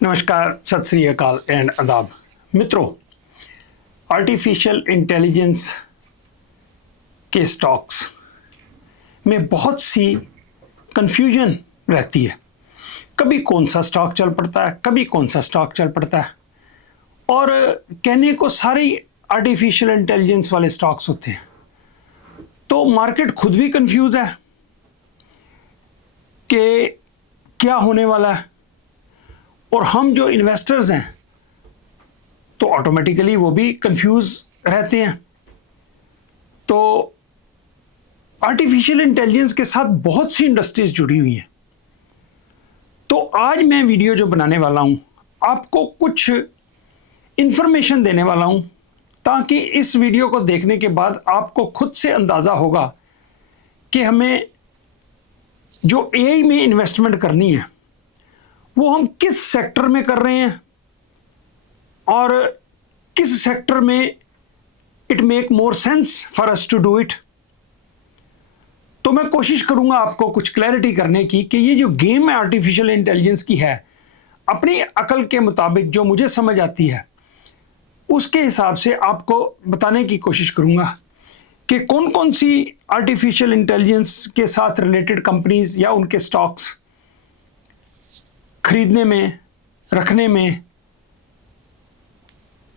नमस्कार, सत श्री अकाल एंड आदाब। मित्रों, आर्टिफिशियल इंटेलिजेंस के स्टॉक्स में बहुत सी कंफ्यूजन रहती है। कभी कौन सा स्टॉक चल पड़ता है, कभी कौन सा स्टॉक चल पड़ता है, और कहने को सारी आर्टिफिशियल इंटेलिजेंस वाले स्टॉक्स होते हैं। तो मार्केट खुद भी कंफ्यूज है कि क्या होने वाला है, और हम जो इन्वेस्टर्स हैं तो ऑटोमेटिकली वो भी कंफ्यूज रहते हैं। तो आर्टिफिशियल इंटेलिजेंस के साथ बहुत सी इंडस्ट्रीज जुड़ी हुई हैं। तो आज मैं वीडियो जो बनाने वाला हूं, आपको कुछ इंफॉर्मेशन देने वाला हूं, ताकि इस वीडियो को देखने के बाद आपको खुद से अंदाज़ा होगा कि हमें जो एआई में इन्वेस्टमेंट करनी है वो हम किस सेक्टर में कर रहे हैं और किस सेक्टर में it make more sense for us to do it. तो मैं कोशिश करूंगा आपको कुछ क्लैरिटी करने की कि ये जो गेम है आर्टिफिशियल इंटेलिजेंस की है, अपनी अकल के मुताबिक जो मुझे समझ आती है उसके हिसाब से आपको बताने की कोशिश करूंगा कि कौन कौन सी आर्टिफिशियल इंटेलिजेंस के साथ रिलेटेड कंपनीज या उनके स्टॉक्स खरीदने में, रखने में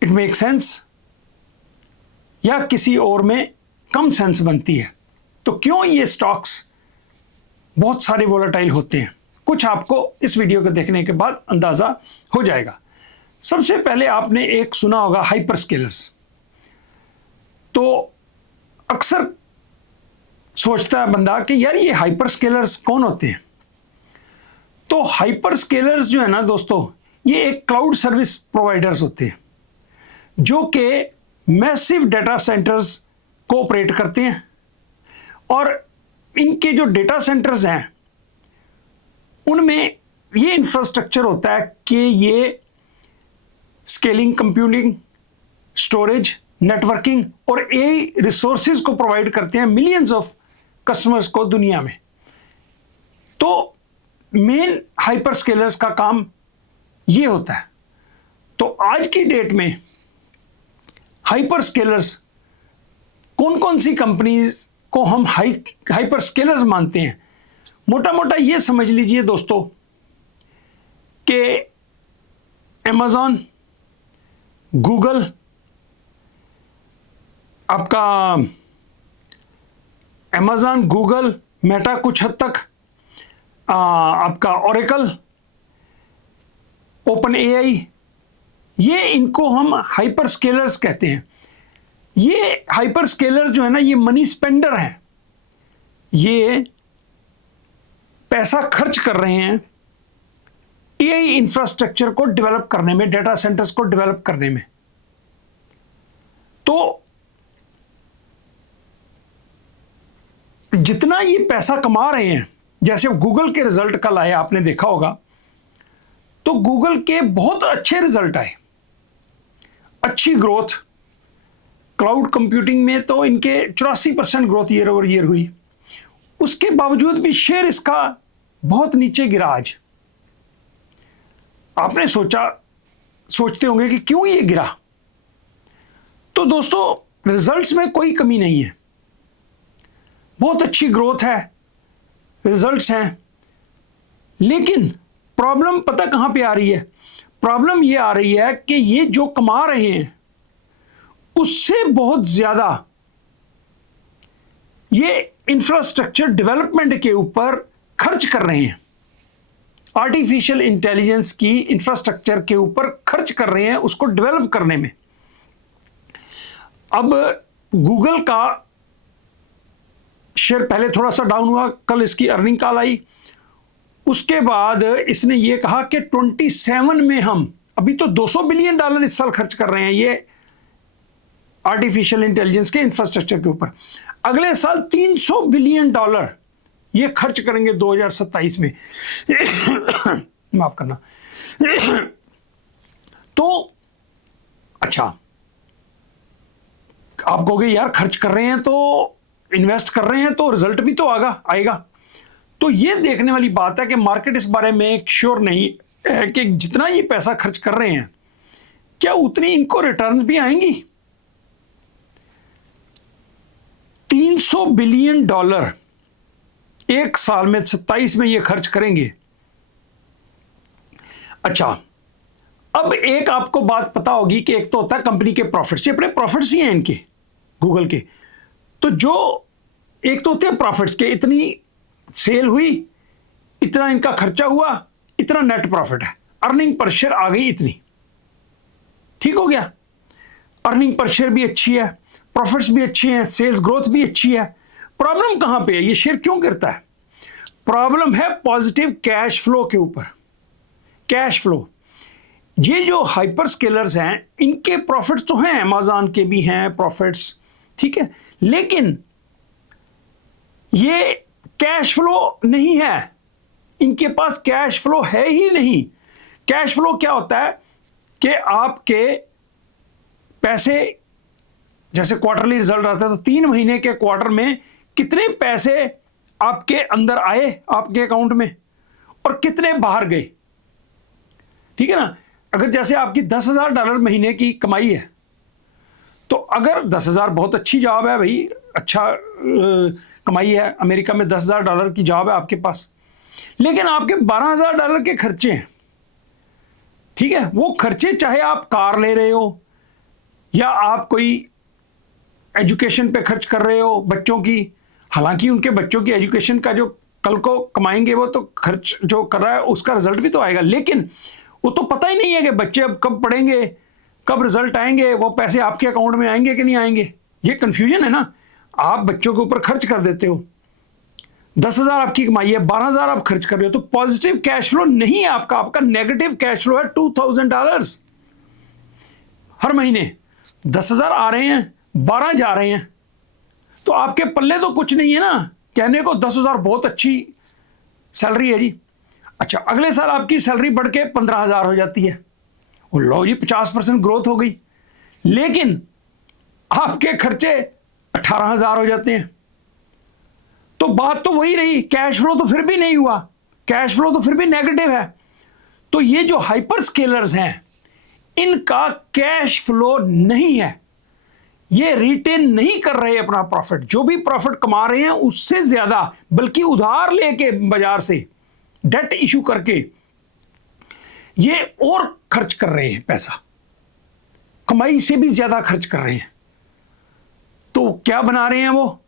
इट मेक सेंस या किसी और में कम सेंस बनती है। तो क्यों ये स्टॉक्स बहुत सारे वोलेटाइल होते हैं, कुछ आपको इस वीडियो को देखने के बाद अंदाजा हो जाएगा। सबसे पहले आपने एक सुना होगा हाइपर स्केलर्स। तो अक्सर सोचता है बंदा कि यार ये हाइपर स्केलर्स कौन होते हैं। तो हाइपर स्केलर्स जो है ना दोस्तों, ये एक क्लाउड सर्विस प्रोवाइडर्स होते हैं जो कि मैसिव डेटा सेंटर्स को ऑपरेट करते हैं, और इनके जो डेटा सेंटर्स हैं उनमें ये इंफ्रास्ट्रक्चर होता है कि ये स्केलिंग, कंप्यूटिंग, स्टोरेज, नेटवर्किंग और एआई रिसोर्सेज को प्रोवाइड करते हैं मिलियंस ऑफ कस्टमर्स को दुनिया में। तो मेन हाइपर स्केलर्स का काम ये होता है। तो आज की डेट में हाइपर स्केलर्स, कौन कौन सी कंपनीज को हम हाइपर स्केलर्स मानते हैं, मोटा मोटा ये समझ लीजिए दोस्तों कि अमेज़न, गूगल, आपका अमेज़न, गूगल, मेटा, कुछ हद तक आपका ओरेकल, ओपन एआई, ये इनको हम हाइपर स्केलर्स कहते हैं। ये हाइपर स्केलर्स जो है ना, ये मनी स्पेंडर हैं। ये पैसा खर्च कर रहे हैं एआई इंफ्रास्ट्रक्चर को डेवलप करने में, डेटा सेंटर्स को डेवलप करने में। तो जितना ये पैसा कमा रहे हैं, जैसे गूगल के रिजल्ट कल आए, आपने देखा होगा, तो गूगल के बहुत अच्छे रिजल्ट आए, अच्छी ग्रोथ। क्लाउड कंप्यूटिंग में तो इनके 84% ग्रोथ ईयर ओवर ईयर हुई। उसके बावजूद भी शेयर इसका बहुत नीचे गिरा आज। आपने सोचते होंगे कि क्यों ये गिरा। तो दोस्तों, रिजल्ट्स में कोई कमी नहीं है, बहुत अच्छी ग्रोथ है, रिजल्ट्स हैं, लेकिन प्रॉब्लम पता कहां पे आ रही है। प्रॉब्लम ये आ रही है कि ये जो कमा रहे हैं उससे बहुत ज्यादा ये इंफ्रास्ट्रक्चर डेवलपमेंट के ऊपर खर्च कर रहे हैं, आर्टिफिशियल इंटेलिजेंस की इंफ्रास्ट्रक्चर के ऊपर खर्च कर रहे हैं उसको डेवलप करने में। अब गूगल का शेयर पहले थोड़ा सा डाउन हुआ, कल इसकी अर्निंग कॉल आई, उसके बाद इसने ये कहा कि 27 में हम अभी तो $200 बिलियन इस साल खर्च कर रहे हैं ये आर्टिफिशियल इंटेलिजेंस के इंफ्रास्ट्रक्चर के ऊपर। अगले साल $300 बिलियन ये खर्च करेंगे 2027 में। माफ करना। तो अच्छा, आप कहोगे यार खर्च कर रहे हैं तो, इन्वेस्ट कर रहे हैं तो रिजल्ट भी तो आएगा। तो ये देखने वाली बात है कि मार्केट इस बारे में श्योर नहीं है कि जितना ये पैसा खर्च कर रहे हैं, क्या उतनी इनको रिटर्न्स भी आएंगी? 300 बिलियन डॉलर एक साल में 27 में ये खर्च करेंगे। अच्छा, अब एक आपको बात पता होगी कि एक तो होता है कंपनी के प्रॉफिट्स, ये अपने प्रॉफिट्स ही हैं इनके, गूगल के। तो जो एक तो होते हैं प्रॉफिट्स के, इतनी सेल हुई, इतना इनका खर्चा हुआ, इतना नेट प्रॉफिट है, अर्निंग पर शेयर आ गई इतनी, ठीक हो गया। अर्निंग पर शेयर भी अच्छी है, प्रॉफिट्स भी अच्छे हैं, सेल्स ग्रोथ भी अच्छी है। प्रॉब्लम कहां पे है? ये शेयर क्यों गिरता है? प्रॉब्लम है पॉजिटिव कैश फ्लो के ऊपर। कैश फ्लो, ये जो हाइपर स्केलर्स हैं इनके प्रॉफिट्स तो हैं, अमेज़न के भी हैं प्रॉफिट्स, ठीक है, लेकिन ये कैश फ्लो नहीं है, इनके पास कैश फ्लो है ही नहीं। कैश फ्लो क्या होता है कि आपके पैसे, जैसे क्वार्टरली रिजल्ट आता है तो 3 महीने के क्वार्टर में कितने पैसे आपके अंदर आए आपके अकाउंट में और कितने बाहर गए, ठीक है ना। अगर जैसे आपकी $10,000 महीने की कमाई है, तो अगर 10,000 बहुत अच्छी जॉब है भाई, अच्छा कमाई है, अमेरिका में $10,000 की जॉब है आपके पास, लेकिन आपके $12,000 के खर्चे हैं, ठीक है। वो खर्चे चाहे आप कार ले रहे हो या आप कोई एजुकेशन पे खर्च कर रहे हो बच्चों की, हालांकि उनके बच्चों की एजुकेशन का जो कल को कमाएंगे वो तो खर्च जो कर रहा है उसका रिजल्ट भी तो आएगा, लेकिन वो तो पता ही नहीं है कि बच्चे अब कब पढ़ेंगे, कब रिजल्ट आएंगे, वो पैसे आपके अकाउंट में आएंगे कि नहीं आएंगे। ये कंफ्यूजन है ना। आप बच्चों के ऊपर खर्च कर देते हो, 10,000 आपकी कमाई है, 12,000 आप खर्च कर रहे हो, तो पॉजिटिव कैश फ्लो नहीं है आपका, आपका नेगेटिव कैश फ्लो है $2,000 हर महीने। 10,000 आ रहे हैं, 12 जा रहे हैं, तो आपके पल्ले तो कुछ नहीं है ना। कहने को 10,000 बहुत अच्छी सैलरी है जी। अच्छा, अगले साल आपकी सैलरी बढ़ के 15,000 हो जाती है, लो जी 50% ग्रोथ हो गई, लेकिन आपके खर्चे 18,000 हो जाते हैं। तो बात तो वही रही, कैश फ्लो तो फिर भी नहीं हुआ, कैश फ्लो तो फिर भी नेगेटिव है। तो ये जो हाइपर स्केलर्स हैं इनका कैश फ्लो नहीं है, ये रिटेन नहीं कर रहे अपना प्रॉफिट, जो भी प्रॉफिट कमा रहे हैं उससे ज्यादा, बल्कि उधार लेके बाजार से डेट इशू करके ये और खर्च कर रहे हैं, पैसा कमाई से भी ज्यादा खर्च कर रहे हैं। तो क्या बना रहे हैं वो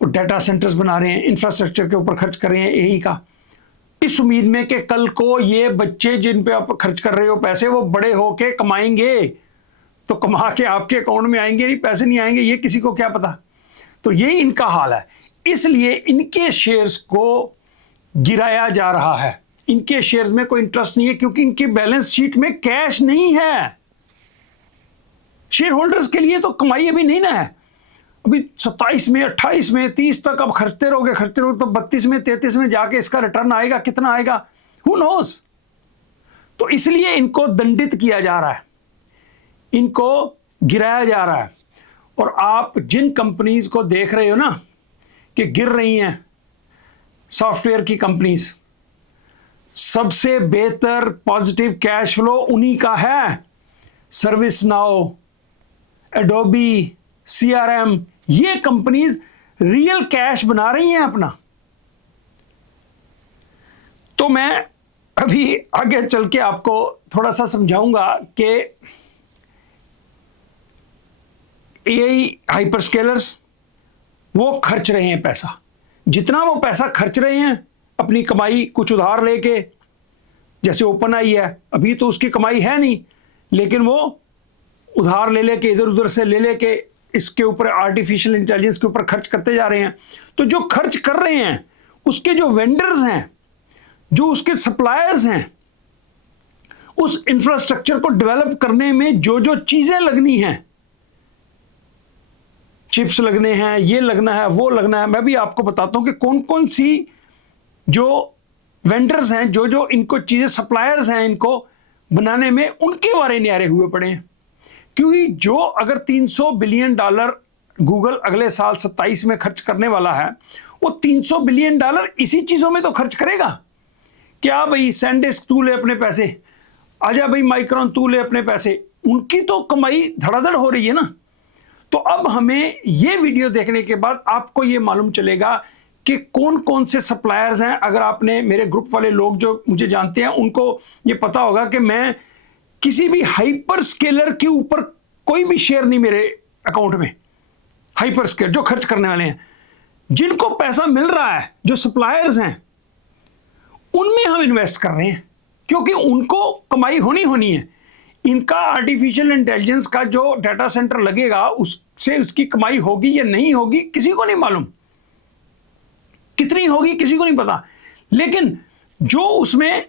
डाटा सेंटर्स बना रहे हैं, इंफ्रास्ट्रक्चर के ऊपर खर्च कर रहे हैं एआई का, इस उम्मीद में कि कल को ये बच्चे जिन पे आप खर्च कर रहे हो पैसे वो बड़े होके कमाएंगे, तो कमा के आपके अकाउंट में आएंगे, नहीं पैसे नहीं आएंगे, ये किसी को क्या पता। तो ये इनका हाल है, इसलिए इनके शेयर्स को गिराया जा रहा है। इनके शेयर्स में कोई इंटरेस्ट नहीं है क्योंकि इनके बैलेंस शीट में कैश नहीं है। शेयर होल्डर्स के लिए तो कमाई अभी नहीं ना है, अभी 27 में 28 में 30 तक अब खर्चते रहोगे तो 32 में 33 में जाके इसका रिटर्न आएगा, कितना आएगा हु नोस। तो इसलिए इनको दंडित किया जा रहा है, इनको गिराया जा रहा है। और आप जिन कंपनीज को देख रहे हो ना कि गिर रही हैं, सॉफ्टवेयर की कंपनीज, सबसे बेहतर पॉजिटिव कैश फ्लो उन्हीं का है। सर्विस नाउ, एडोबी, सीआरएम, ये कंपनीज रियल कैश बना रही हैं अपना। तो मैं अभी आगे चल के आपको थोड़ा सा समझाऊंगा कि एआई हाइपरस्केलर्स वो खर्च रहे हैं पैसा, जितना वो पैसा खर्च रहे हैं अपनी कमाई कुछ उधार लेके, जैसे ओपन आई है अभी तो उसकी कमाई है नहीं, लेकिन वो उधार ले लेके इधर उधर से ले लेके इसके ऊपर आर्टिफिशियल इंटेलिजेंस के ऊपर खर्च करते जा रहे हैं। तो जो खर्च कर रहे हैं उसके जो वेंडर्स हैं, जो उसके सप्लायर्स हैं, उस इंफ्रास्ट्रक्चर को डेवलप करने में जो जो चीजें लगनी हैं, चिप्स लगने हैं, ये लगना है, वो लगना है, मैं भी आपको बताता हूं कि कौन कौन सी जो वेंडर्स हैं, जो जो इनको चीजें सप्लायर्स हैं इनको बनाने में, उनके वारे न्यारे हुए पड़े हैं। क्योंकि जो अगर $300 बिलियन गूगल अगले साल 27 में खर्च करने वाला है, वो $300 बिलियन इसी चीजों में तो खर्च करेगा क्या भाई सैनडिस्क तू ले अपने पैसे, आजा भाई माइक्रॉन तू ले अपने पैसे, उनकी तो कमाई धड़ाधड़ हो रही है ना। तो अब हमें ये वीडियो देखने के बाद आपको ये मालूम चलेगा कि कौन कौन से सप्लायर्स हैं। अगर आपने मेरे ग्रुप वाले लोग जो मुझे जानते हैं उनको ये पता होगा कि मैं किसी भी हाइपर स्केलर के ऊपर कोई भी शेयर नहीं मेरे अकाउंट में। हाइपर स्केलर जो खर्च करने वाले हैं, जिनको पैसा मिल रहा है, जो सप्लायर्स हैं, उनमें हम इन्वेस्ट कर रहे हैं क्योंकि उनको कमाई होनी है। इनका आर्टिफिशियल इंटेलिजेंस का जो डाटा सेंटर लगेगा उससे उसकी कमाई होगी या नहीं होगी किसी को नहीं मालूम, कितनी होगी किसी को नहीं पता। लेकिन जो उसमें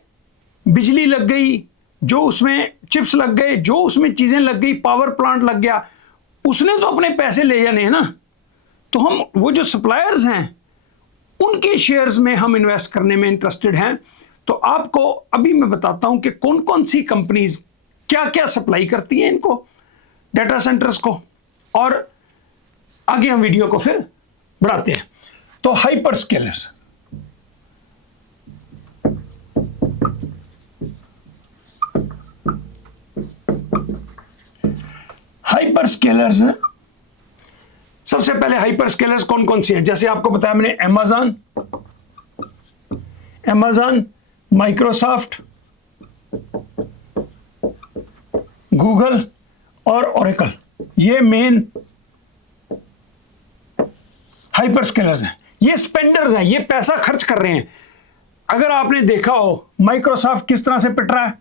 बिजली लग गई, जो उसमें चिप्स लग गए, जो उसमें चीजें लग गई, पावर प्लांट लग गया, उसने तो अपने पैसे ले जाने हैं ना। तो हम वो जो सप्लायर्स हैं उनके शेयर्स में हम इन्वेस्ट करने में इंटरेस्टेड हैं। तो आपको अभी मैं बताता हूं कि कौन कौन सी कंपनीज क्या क्या सप्लाई करती हैं इनको, डाटा सेंटर्स को, और आगे हम वीडियो को फिर बढ़ाते हैं। तो हाइपर स्केलर्स, हाइपर स्केलर्स सबसे पहले हाइपर स्केलर्स कौन कौन सी हैं? जैसे आपको बताया मैंने, अमेज़न, माइक्रोसॉफ्ट, गूगल और ओरेकल, ये मेन हाइपर स्केलर्स हैं। ये स्पेंडर्स हैं, ये पैसा खर्च कर रहे हैं। अगर आपने देखा हो माइक्रोसॉफ्ट किस तरह से पिट रहा है,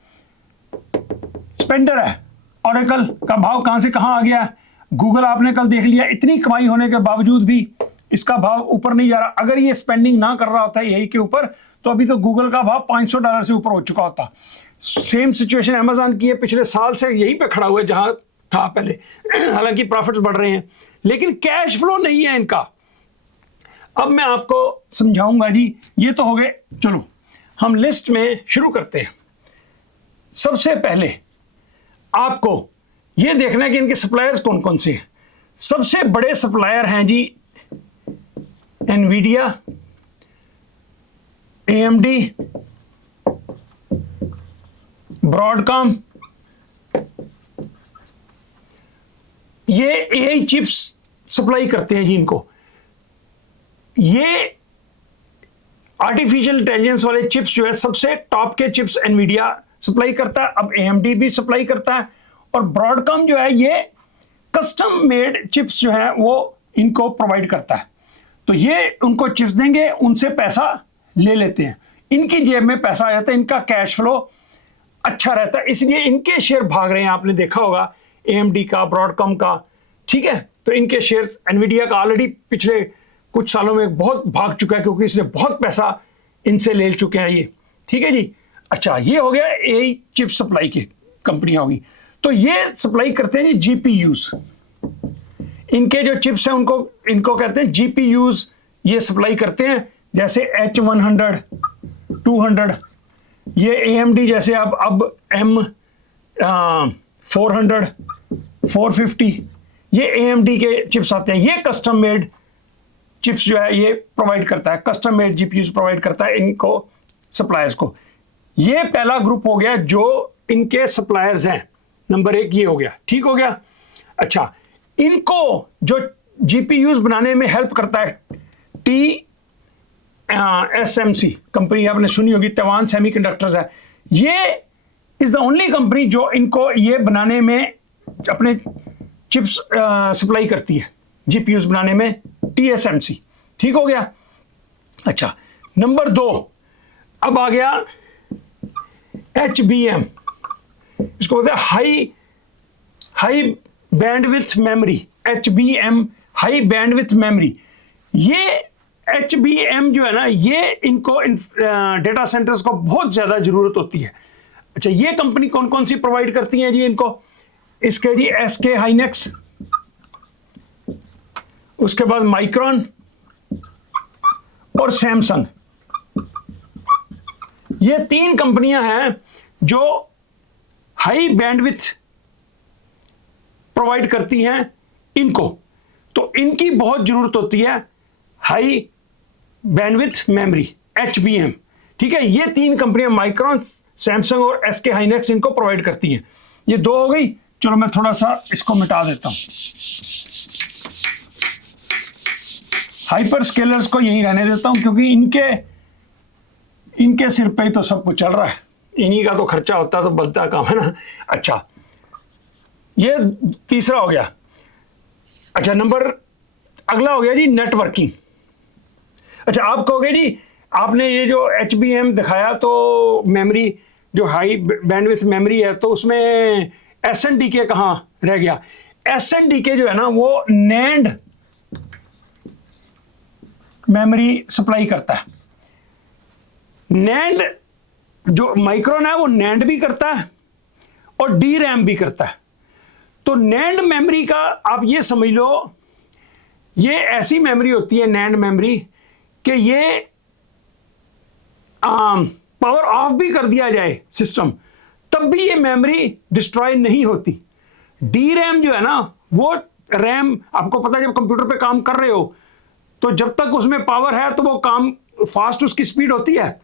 स्पेंडर है। ओरेकल का भाव कहां से कहां आ गया है। गूगल आपने कल देख लिया, इतनी कमाई होने के बावजूद भी इसका भाव ऊपर नहीं जा रहा। अगर ये स्पेंडिंग ना कर रहा होता यही के ऊपर तो अभी तो गूगल का भाव $500 से ऊपर हो चुका होता। सेम सिचुएशन अमेज़न की है, पिछले साल से यहीं पे खड़ा हुआ है जहां था पहले। हालांकि प्रॉफिट्स बढ़ रहे हैं लेकिन कैश फ्लो नहीं है इनका। अब मैं आपको समझाऊंगा जी। ये तो हो गए, चलो हम लिस्ट में शुरू करते हैं। सबसे पहले आपको ये देखना है कि इनके सप्लायर्स कौन कौन से हैं। सबसे बड़े सप्लायर हैं जी एनवीडिया, AMD, ब्रॉडकॉम। ये AI चिप्स सप्लाई करते हैं जी इनको। ये आर्टिफिशियल इंटेलिजेंस वाले चिप्स जो है सबसे टॉप के चिप्स एनवीडिया सप्लाई करता है। अब AMD भी सप्लाई करता है। और ब्रॉडकॉम जो है ये कस्टम मेड चिप्स जो है वो इनको प्रोवाइड करता है। तो ये उनको चिप्स देंगे, उनसे पैसा ले लेते हैं, इनकी जेब में पैसा आ जाता है, इनका कैश फ्लो अच्छा रहता है, इसलिए इनके शेयर भाग रहे हैं। आपने देखा होगा AMD का, ब्रॉडकॉम का, ठीक है। तो इनके शेयर्स, एनवीडिया का ऑलरेडी पिछले कुछ सालों में बहुत भाग चुका है क्योंकि इसने बहुत पैसा इनसे ले चुके हैं ये, ठीक है जी। अच्छा, ये हो गया AI चिप सप्लाई की कंपनियां होगी। तो ये सप्लाई करते हैं जी GPUs। इनके जो चिप्स हैं इनको कहते हैं GPUs। ये सप्लाई करते हैं जैसे H100, 200। ये AMD जैसे अब M400, 450, ये AMD के चिप्स आते हैं। ये कस्टम मेड चिप्स जो है ये प्रोवाइड करता है, कस्टम मेड GPUs प्रोवाइड करता है इनको सप्लायर्स को। ये पहला ग्रुप हो गया जो इनके सप्लायर्स हैं। नंबर 1 ये हो गया, ठीक हो गया। अच्छा, इनको जो GPUs बनाने में हेल्प करता है TSMC कंपनी, आपने सुनी होगी, तैवान सेमीकंडक्टर्स है। ये इज द ओनली कंपनी जो इनको ये बनाने में अपने चिप्स सप्लाई करती है, GPUs बनाने में TSMC, ठीक हो गया। अच्छा, नंबर 2 अब आ गया HBM। इसको बोलते हैं high bandwidth memory, HBM, high bandwidth memory. ये HBM जो है ना, ये इनको डेटा सेंटर्स को बहुत ज्यादा जरूरत होती है। अच्छा, ये कंपनी कौन कौन सी प्रोवाइड करती है जी इनको? इसके जी SK हाइनेक्स, उसके बाद माइक्रॉन और सैमसंग। ये 3 कंपनियां हैं जो हाई बैंडविड्थ प्रोवाइड करती हैं इनको। तो इनकी बहुत जरूरत होती है हाई बैंडविड्थ मेमोरी, HBM। ठीक है, ये 3 कंपनियां माइक्रॉन, सैमसंग और एसके हाइनेक्स इनको प्रोवाइड करती हैं। ये 2 हो गई। चलो मैं थोड़ा सा इसको मिटा देता हूं, हाइपर स्केलर्स को यहीं रहने देता हूं, क्योंकि इनके सिर पे ही तो सब कुछ चल रहा है, इन्हीं का तो खर्चा होता है, तो बनता काम है ना। अच्छा, ये तीसरा हो गया। अच्छा, अगला हो गया जी नेटवर्किंग। अच्छा, आप कहोगे जी आपने ये जो HBM दिखाया तो मेमोरी जो हाई बैंडविड्थ मेमोरी है, तो उसमें SNDK कहाँ रह गया? SNDK जो है ना वो नैंड मेमोरी सप्लाई करता है। नैंड जो माइक्रोन है वो नैंड भी करता है और DRAM भी करता है। तो नैंड मेमोरी का आप ये समझ लो, ये ऐसी मेमोरी होती है नैंड मेमोरी कि ये पावर ऑफ भी कर दिया जाए सिस्टम, तब भी ये मेमोरी डिस्ट्रॉय नहीं होती। DRAM जो है ना वो रैम, आपको पता है जब कंप्यूटर पे काम कर रहे हो तो जब तक उसमें पावर है तो वो काम फास्ट, उसकी स्पीड होती है,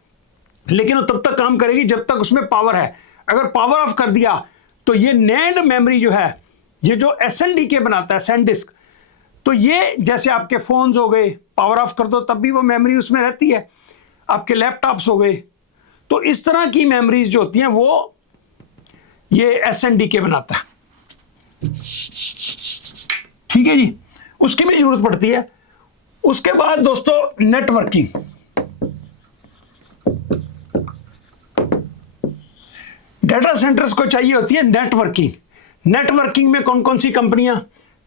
लेकिन वो तब तक काम करेगी जब तक उसमें पावर है। अगर पावर ऑफ कर दिया तो ये नैंड मेमोरी जो है, ये जो SNDK बनाता है, सैनडिस्क, तो ये जैसे आपके फोन्स हो गए, पावर ऑफ कर दो तब भी वो मेमोरी उसमें रहती है, आपके लैपटॉप्स हो गए, तो इस तरह की मेमोरीज जो होती हैं वो ये SNDK बनाता है। ठीक है जी, उसकी भी जरूरत पड़ती है। उसके बाद दोस्तों नेटवर्किंग। डाटा सेंटर्स को चाहिए होती है नेटवर्किंग। नेटवर्किंग में कौन कौन सी कंपनियां,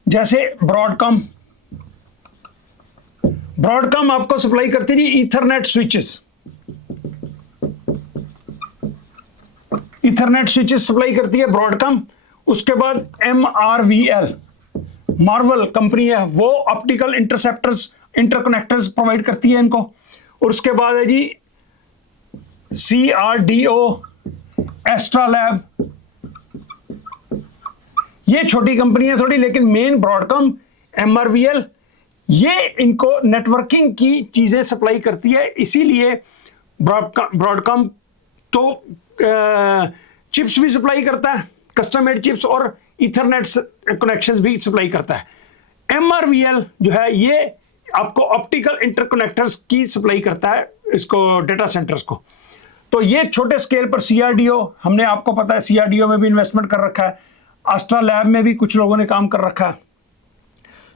जैसे ब्रॉडकॉम आपको सप्लाई करती थी ईथरनेट स्विचेस सप्लाई करती है ब्रॉडकॉम। उसके बाद मार्वल कंपनी है, वो ऑप्टिकल इंटरकनेक्टर्स प्रोवाइड करती है इनको। और उसके बाद है जी CRDO, एस्ट्रालैब, ये छोटी कंपनी है थोड़ी, लेकिन मेन ब्रॉडकॉम, MRVL, ये इनको नेटवर्किंग की चीजें सप्लाई करती है। इसीलिए ब्रॉडकॉम तो चिप्स भी सप्लाई करता है, कस्टम मेड चिप्स, और ईथरनेट कनेक्शंस भी सप्लाई करता है। MRVL जो है ये आपको ऑप्टिकल इंटरकनेक्टर्स की सप्लाई करता है इसको, डाटा सेंटर्स को। तो ये छोटे स्केल पर CRDO, हमने आपको पता है CRDO में भी इन्वेस्टमेंट कर रखा है, एस्ट्रालैब में भी कुछ लोगों ने काम कर रखा है।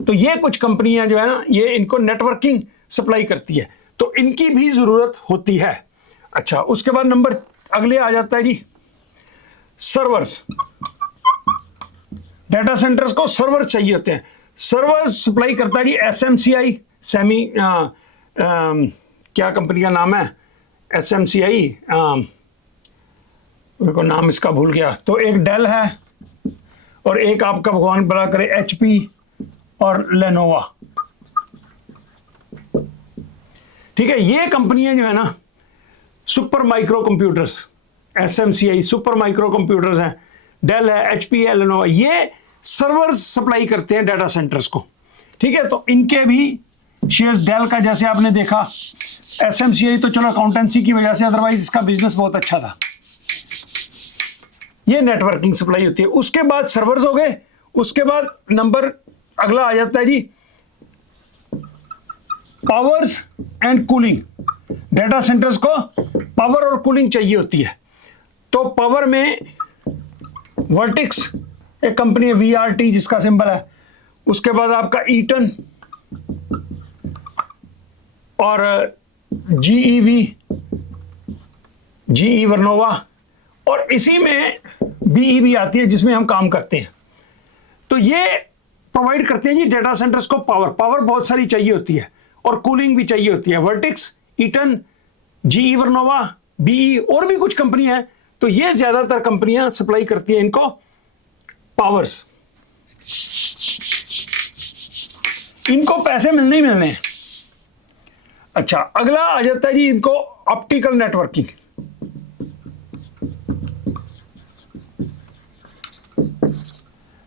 तो ये कुछ कंपनियां जो है ना ये इनको नेटवर्किंग सप्लाई करती है, तो इनकी भी जरूरत होती है। अच्छा, उसके बाद नंबर अगले आ जाता है जी सर्वर्स। डाटा सेंटर्स को सर्वर चाहिए होते हैं। सर्वर सप्लाई करता है जी SMCI, क्या कंपनी का नाम है, SMCI, मेरे को नाम इसका भूल गया। तो एक डेल है और एक आपका भगवान भला करे HP और लेनोवा। ठीक है, ये कंपनियां जो है ना super micro computers, SMCI super micro computers हैं, डेल है, HP है, लेनोवा, ये सर्वर्स सप्लाई करते हैं डाटा सेंटर्स को। ठीक है, तो इनके भी शेयर्स, डेल का जैसे आपने देखा, SMCI तो चलो अकाउंटेंसी की वजह से, अदरवाइज इसका बिजनेस बहुत अच्छा था। ये नेटवर्किंग सप्लाई होती है। उसके बाद सर्वर्स हो गए। उसके बाद नंबर अगला आ जाता है जी powers and cooling. Data centers को पावर और कूलिंग चाहिए होती है। तो पावर में वर्टिक्स एक कंपनी है, VRT जिसका सिंबल है। उसके बाद आपका ईटन और GE वर्नोवा, और इसी में BE भी आती है जिसमें हम काम करते हैं। तो ये प्रोवाइड करते हैं जी डाटा सेंटर्स को पावर बहुत सारी चाहिए होती है और कूलिंग भी चाहिए होती है। Vertices, eaten, GE Vernova, BE और भी कुछ कंपनियां हैं। तो ये ज्यादातर कंपनियां सप्लाई करती हैं इनको पावर्स। इनको पैसे मिलने ही मिलने हैं। अच्छा, अगला आ जाता है जी इनको ऑप्टिकल नेटवर्किंग।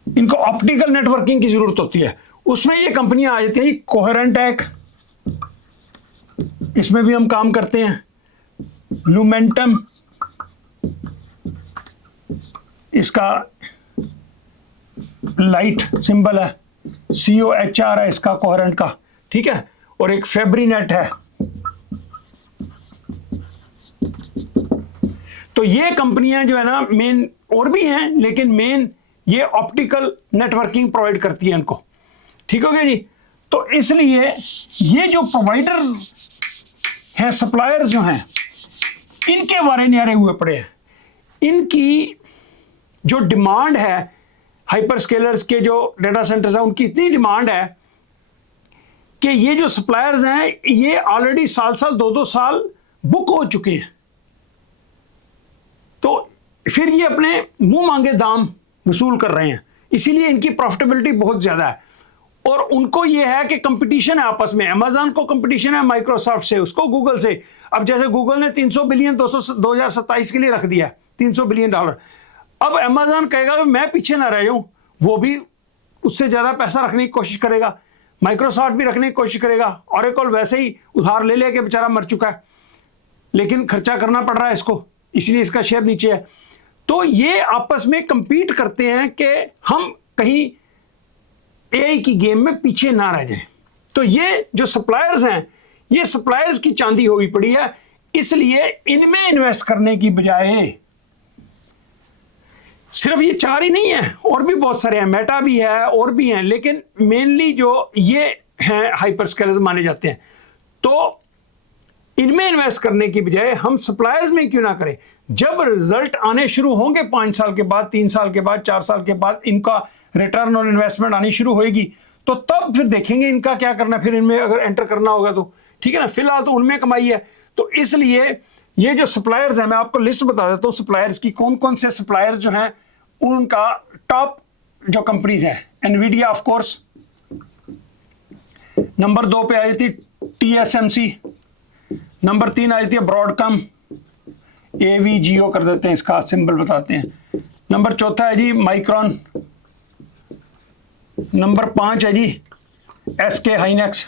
इनको ऑप्टिकल नेटवर्किंग की जरूरत होती है। उसमें ये कंपनियां आ जाती हैं, कोहेरेंट टेक, इसमें भी हम काम करते हैं। लुमेंटम, इसका लाइट सिंबल है, COHR है इसका कोहेरेंट का, ठीक है। और एक फैब्रिनेट है। तो ये कंपनियां जो है ना मेन, और भी हैं लेकिन मेन ये ऑप्टिकल नेटवर्किंग प्रोवाइड करती है इनको, ठीक हो गया जी। तो इसलिए ये जो प्रोवाइडर्स हैं, सप्लायर्स जो हैं, इनके बारे में अरे हुए पड़े हैं। इनकी जो डिमांड है, हाइपर स्केलर्स के जो डेटा सेंटर्स हैं उनकी इतनी डिमांड है कि ये जो सप्लायर्स हैं ये ऑलरेडी साल 2-2 साल बुक हो चुके हैं। तो फिर ये अपने मुंह मांगे दाम वसूल कर रहे हैं, इसीलिए इनकी प्रॉफिटेबिलिटी बहुत ज्यादा है। और उनको ये है कि कंपटीशन है आपस में, अमेज़न को कंपटीशन है माइक्रोसॉफ्ट से, उसको गूगल से। अब जैसे गूगल ने 300 बिलियन 2027 के लिए रख दिया, $300 बिलियन। अब अमेज़न कहेगा कि मैं पीछे ना रह जाऊं, वो भी उससे ज्यादा पैसा रखने की कोशिश करेगा, माइक्रोसॉफ्ट भी रखने की कोशिश करेगा। ओरेकल वैसे ही उधार ले लेके बेचारा मर चुका है, लेकिन खर्चा करना पड़ रहा है इसको, इसलिए इसका शेयर नीचे है। तो ये आपस में कंपीट करते हैं कि हम कहीं एआई की गेम में पीछे ना रह जाएं। तो ये जो सप्लायर्स हैं, ये सप्लायर्स की चांदी हुई पड़ी है, इसलिए इनमें इन्वेस्ट करने की बजाय, सिर्फ ये 4 ही नहीं है, और भी बहुत सारे हैं, मेटा भी है और भी हैं, लेकिन मेनली जो ये हैं हाइपर स्केलर्स माने जाते हैं। तो इनमें इन्वेस्ट करने की बजाय हम सप्लायर्स में क्यों ना करें। जब रिजल्ट आने शुरू होंगे 5 साल के बाद, 3 साल के बाद, 4 साल के बाद, इनका रिटर्न ऑन इन्वेस्टमेंट आनी शुरू होगी, तो तब फिर देखेंगे इनका क्या करना, फिर इनमें अगर एंटर करना होगा तो, ठीक है ना। फिलहाल तो उनमें कमाई है। तो इसलिए ये जो सप्लायर्स हैं, मैं आपको लिस्ट बता देता हूँ सप्लायर्स की, कौन कौन से सप्लायर्स जो हैं उनका। टॉप जो कंपनीज है, एनवीडिया ऑफ कोर्स, नंबर 2 पे आई थी TSMC, नंबर 3 आई थी ब्रॉडकॉम, AVGO कर देते हैं, इसका सिंबल बताते हैं। नंबर 4 है जी माइक्रॉन, नंबर 5 है जी SK हाइनेक्स,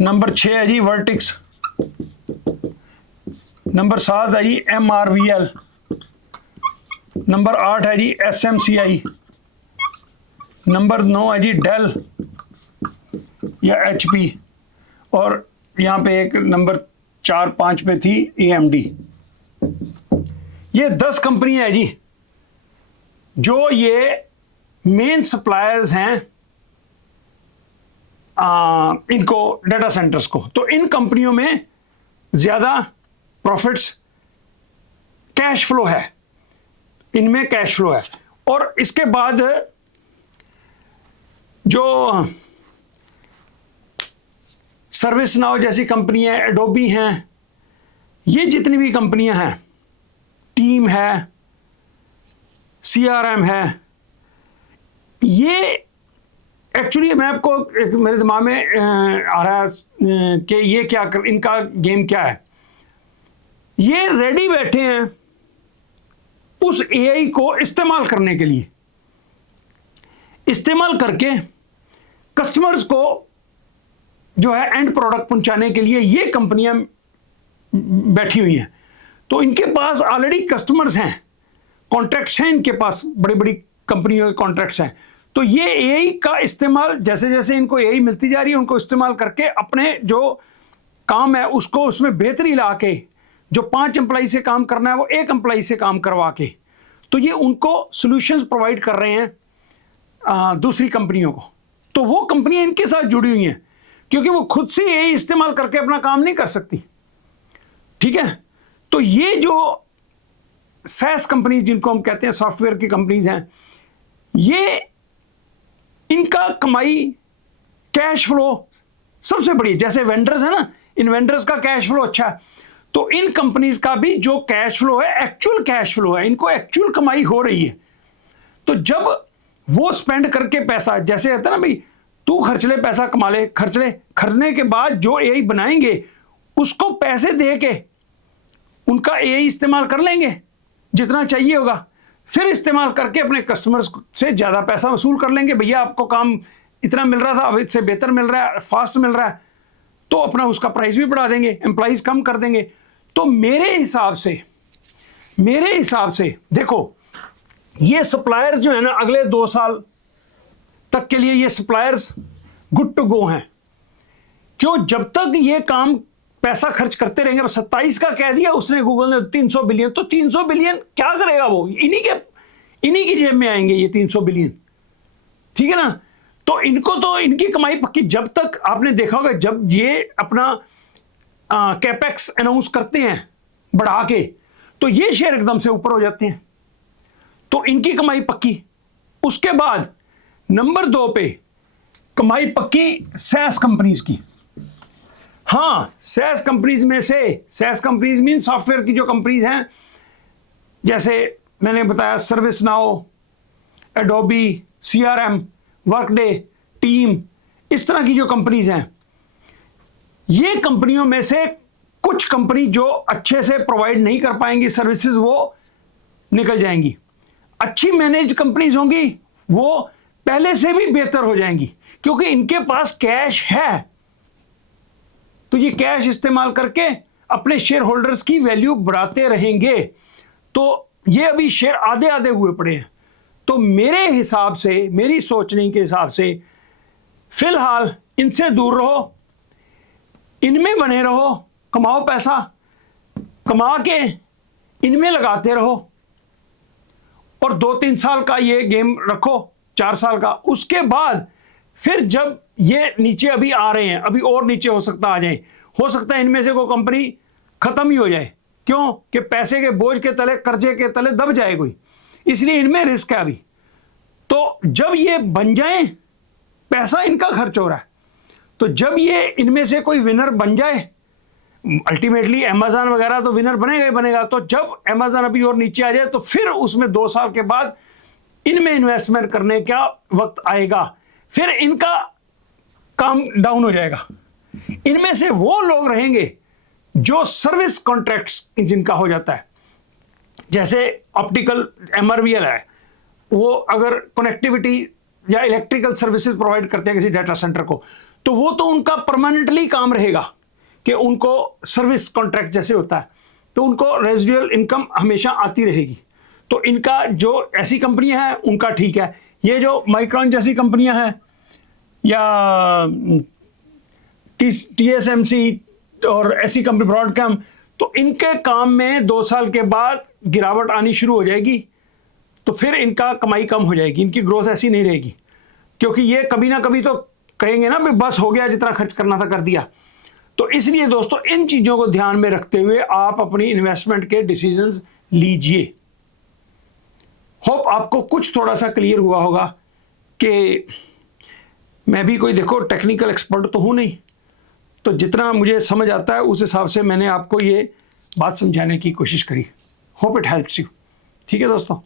नंबर 6 है जी वर्टिक्स, नंबर 7 है जी MRVL, नंबर 8 है जी SMCI, नंबर 9 है जी डेल या HP, और यहां पे एक नंबर 4-5 पे थी AMD। ये 10 कंपनी है जी जो ये मेन सप्लायर्स हैं इनको डेटा सेंटर्स को। तो इन कंपनियों में ज्यादा प्रॉफिट्स, कैश फ्लो है, इनमें कैश फ्लो है। और इसके बाद जो सर्विस नाउ जैसी कंपनियां, एडोबी हैं, ये जितनी भी कंपनियां हैं, टीम है, CRM है, ये एक्चुअली मैं आपको मेरे दिमाग में आ रहा है कि ये क्या इनका गेम क्या है। ये रेडी बैठे हैं उस AI को इस्तेमाल करने के लिए, इस्तेमाल करके कस्टमर्स को जो है एंड प्रोडक्ट पहुंचाने के लिए ये कंपनियां बैठी हुई हैं। तो इनके पास ऑलरेडी कस्टमर्स हैं, कॉन्ट्रैक्ट्स हैं इनके पास, बड़ी बड़ी कंपनियों के कॉन्ट्रैक्ट्स हैं। तो ये AI का इस्तेमाल, जैसे जैसे इनको AI मिलती जा रही है, उनको इस्तेमाल करके अपने जो काम है उसको उसमें बेहतरी ला के, जो 5 एम्प्लॉई से काम करना है वो 1 एम्प्लॉई से काम करवा के, तो ये उनको सॉल्यूशंस प्रोवाइड कर रहे हैं दूसरी कंपनियों को। तो वो कंपनियां इनके साथ जुड़ी हुई हैं, क्योंकि वो खुद से AI इस्तेमाल करके अपना काम नहीं कर सकती, ठीक है। तो ये जो SaaS कंपनीज जिनको हम कहते हैं, सॉफ्टवेयर की कंपनीज हैं, ये इनका कमाई, कैश फ्लो सबसे बड़ी, जैसे वेंडर्स है ना, इन वेंडर्स का कैश फ्लो अच्छा है, तो इन कंपनीज का भी जो कैश फ्लो है, एक्चुअल कैश फ्लो है, इनको एक्चुअल कमाई हो रही है। तो जब वो स्पेंड करके पैसा, जैसे कहते हैं ना भाई, तू खर्च ले पैसा कमा ले, खर्च ले, खर्चने के बाद जो AI बनाएंगे उसको पैसे दे के उनका AI इस्तेमाल कर लेंगे जितना चाहिए होगा, फिर इस्तेमाल करके अपने कस्टमर्स से ज्यादा पैसा वसूल कर लेंगे। भैया आपको काम इतना मिल रहा था, अब इससे बेहतर मिल रहा है, फास्ट मिल रहा है, तो अपना उसका प्राइस भी बढ़ा देंगे, एम्प्लॉइज कम कर देंगे। तो मेरे हिसाब से देखो, ये सप्लायर्स जो है ना, अगले 2 साल तक के लिए ये सप्लायर्स गुड टू गो हैं। क्यों? जब तक ये काम पैसा खर्च करते रहेंगे। 27 का कह दिया उसने गूगल ने 300 बिलियन, तो 300 बिलियन क्या करेगा वो? इन्हीं की जेब में आएंगे ये 300 बिलियन, ठीक है ना। तो इनको तो इनकी कमाई पक्की। जब तक आपने देखा होगा, जब ये अपना कैपेक्स अनाउंस करते हैं बढ़ा के, तो ये शेयर एकदम से ऊपर हो जाते हैं, तो इनकी कमाई पक्की। उसके बाद नंबर 2 पे कमाई पक्की सैस कंपनीज की। हाँ, सैस कंपनीज में से, सैस कंपनीज मीन सॉफ्टवेयर की जो कंपनीज हैं, जैसे मैंने बताया service now, Adobe, CRM, Workday, team, इस तरह की जो कंपनीज हैं, ये कंपनियों में से कुछ कंपनी जो अच्छे से प्रोवाइड नहीं कर पाएंगी सर्विसेज, वो निकल जाएंगी। अच्छी मैनेज्ड कंपनीज होंगी, वो पहले से भी बेहतर हो जाएंगी, क्योंकि इनके पास कैश है। तो ये कैश इस्तेमाल करके अपने शेयर होल्डर्स की वैल्यू बढ़ाते रहेंगे। तो ये अभी शेयर आधे आधे हुए पड़े हैं। तो मेरे हिसाब से, मेरी सोचने के हिसाब से, फिलहाल इनसे दूर रहो, इनमें बने रहो, कमाओ पैसा, कमा के इनमें लगाते रहो, और 2-3 साल का ये गेम रखो, 4 साल का। उसके बाद फिर जब ये नीचे अभी आ रहे हैं, अभी और नीचे हो सकता आ जाए, हो सकता है इनमें से कोई कंपनी खत्म ही हो जाए। क्यों? कि पैसे के बोझ के तले, कर्जे के तले दब जाए कोई, इसलिए इनमें रिस्क है अभी। तो जब ये बन जाए, पैसा इनका खर्च हो रहा है, तो जब ये इनमें से कोई विनर बन जाए, अल्टीमेटली अमेज़न वगैरह तो विनर बनेगा ही बनेगा। तो जब अमेज़न अभी और नीचे आ जाए, तो फिर उसमें 2 साल के बाद इनमें इन्वेस्टमेंट करने का वक्त आएगा, फिर इनका काम डाउन हो जाएगा। इनमें से वो लोग रहेंगे जो सर्विस कॉन्ट्रैक्ट्स जिनका हो जाता है, जैसे ऑप्टिकल MRVL है, वो अगर कनेक्टिविटी या इलेक्ट्रिकल सर्विसेज प्रोवाइड करते हैं किसी डाटा सेंटर को, तो वो तो उनका परमानेंटली काम रहेगा कि उनको सर्विस कॉन्ट्रैक्ट जैसे होता है, तो उनको रेजिडुअल इनकम हमेशा आती रहेगी। तो इनका जो ऐसी कंपनियां हैं उनका ठीक है। ये जो माइक्रॉन जैसी कंपनियां हैं या TSMC और ऐसी कंपनी ब्रॉडकॉम, तो इनके काम में 2 साल के बाद गिरावट आनी शुरू हो जाएगी, तो फिर इनका कमाई कम हो जाएगी, इनकी ग्रोथ ऐसी नहीं रहेगी, क्योंकि ये कभी ना कभी तो कहेंगे ना, बस हो गया, जितना खर्च करना था कर दिया। तो इसलिए दोस्तों, इन चीज़ों को ध्यान में रखते हुए आप अपनी इन्वेस्टमेंट के डिसीजंस लीजिए। होप आपको कुछ थोड़ा सा क्लियर हुआ होगा कि मैं भी कोई देखो टेक्निकल एक्सपर्ट तो हूँ नहीं, तो जितना मुझे समझ आता है उस हिसाब से मैंने आपको ये बात समझाने की कोशिश करी। Hope it helps you. ठीक है दोस्तों।